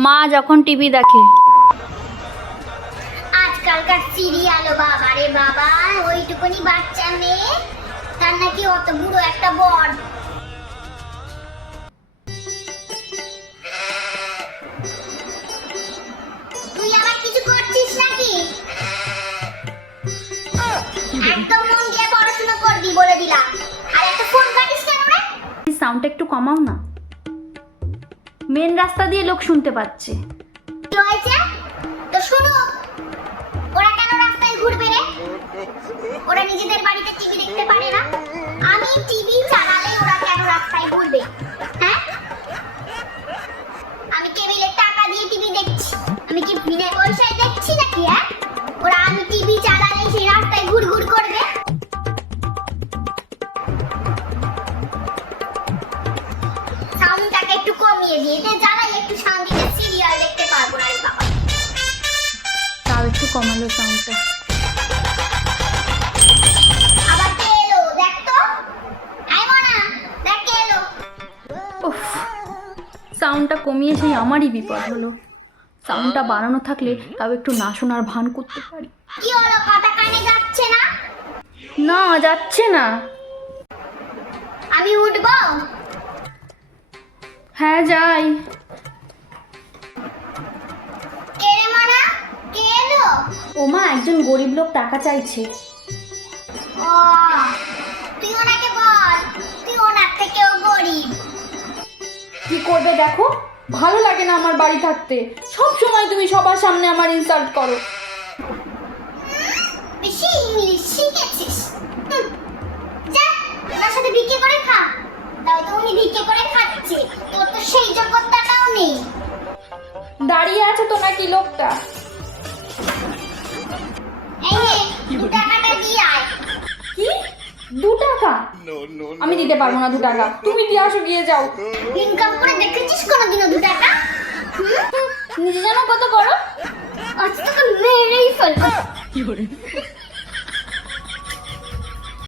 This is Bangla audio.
মা যখন টিভি দেখে। আজকালকার সিরিয়াল বাবা রে বাবা, ওইটুকুনি বাচ্চা মেয়ে তার নাকি অত বুড়ো একটা বর। তুই আবার কিছু করছিস নাকি? একদম মন দিয়ে পড়াশোনা করবি বলে দিলাম। আর একটা ফোন কাটিস কেন রে? সাউন্ডটা একটু কমাও না, মেন রাস্তা দিয়ে লোক শুনতে পাচ্ছে। কি হয়েছে? তো শুনো, ওরা কেন রাস্তায় ঘুরবে রে? ওরা নিজেদের বাড়িতে টিভি দেখতে পারে না? আমি টিভি চালালে ওরা কেন রাস্তায় ঘুরবে? হ্যাঁ, আমি কেবিলের টাকা দিয়ে টিভি দেখছি, আমি কি বিনা পয়সায় দেখছি নাকি? হ্যাঁ, ওরা আমি টিভি চালালে সেই রাস্তায় ঘুরঘুর করবে। সাউন্ডটাকে একটু কমিয়ে দিয়ে এটা জ্বালাই, একটু শান্তিতে সিরিয়াল দেখতে পারবো না রে বাবা। তাও একটু কমালো সাউন্ডটা। আবার কে এলো দেখ তো, আই মনা, দেখ কে এলো। উফ, সাউন্ডটা কমিয়ে সেই আমারই বিপদ হলো। সাউন্ডটা বাড়ানো থাকলে তাও একটু না শোনার ভান করতে পারি। কি হলো, কথা কানে যাচ্ছে না? না, যাচ্ছে না। আমি উঠবো? হ্যাঁ, যাই। কে রে মনা, কে এলো? ওমা, একজন গরিব লোক টাকা চাইছে। ও, তুই ওনাকে বল তুই ওনার থেকেও গরিব। কি করবে দেখো, ভালো লাগে না আমার বাড়ি থাকতে। সব সময় তুমি সবার সামনে আমার ইনসাল্ট করো। বেশি ইংলিশ শিখেছিস। যা, ওনার সাথে ভিক্ষে করে খা। তাও তো উনি ভিক্ষে করে খাচ্ছে, তোর তো সেই যোগ্যতাটাও নেই। দাঁড়িয়ে আছে তো নাকি লোকটা? এই নে, 2 টাকাটা দিয়ে আয়। কি, 2 টাকা? আমি দিতে পারবো না 2 টাকা। তুমি দিয়ে আসো, গিয়ে যাও। ইনকাম করে দেখেছিস কোনোদিনও 2 টাকা? নিজে জানো কত করো। আজ তোকে মেরেই ফেলবো।